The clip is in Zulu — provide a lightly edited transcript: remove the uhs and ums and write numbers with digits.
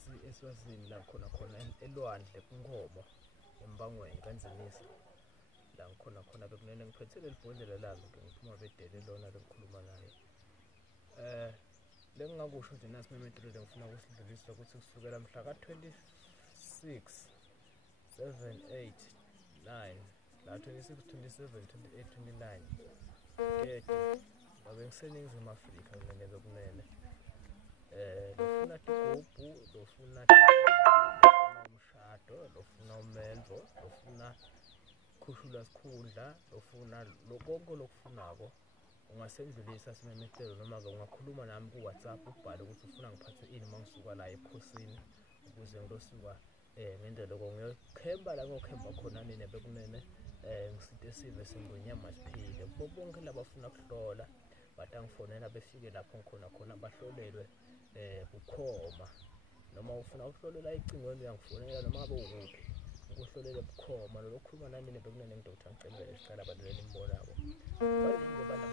ngaphansi eSwazini la khona elwandle kuNkomo eMbangweni kaNzimisa la khona bekunene ngiphethe leli bhodlela lami ke ngiphuma bedele lona lengikhuluma naye. Lengingakusho nje nasi Memethelo ngifuna ukusidlulisa ukuthi kusukela mhla ka-26 7 8 9 la 26 27 28 29 30 ngabe ngiseningizimu Afrika mina bekunene lofuna tigubhu lofuna umshado lofuna umenzo lofuna khushula sikhundla lofuna konke lokufunako ungasendlulisa Memethelo noma-ke ungakhuluma nami ku-WhatsApp ubhale ukuthi ufuna ngiphathe ini mangisuka la ebukhosini ukuze ngizosuka ngendlela ngiyokhemba la ngiyokhemba khona nini bekunene ngisinte esive sengonyama siphile kubo bonke labafuna ukuhlola bathi angifonela befike lapho ngikhona bahlolelwe bukhoma noma ufuna ukuhlolela icingweni uyangifonela noma ngabe ukuphi ukuhlolela bukhoma lokukhuluma nami bekunene ngiDr Mcebelo siqala badlulele imbonako baningi abantu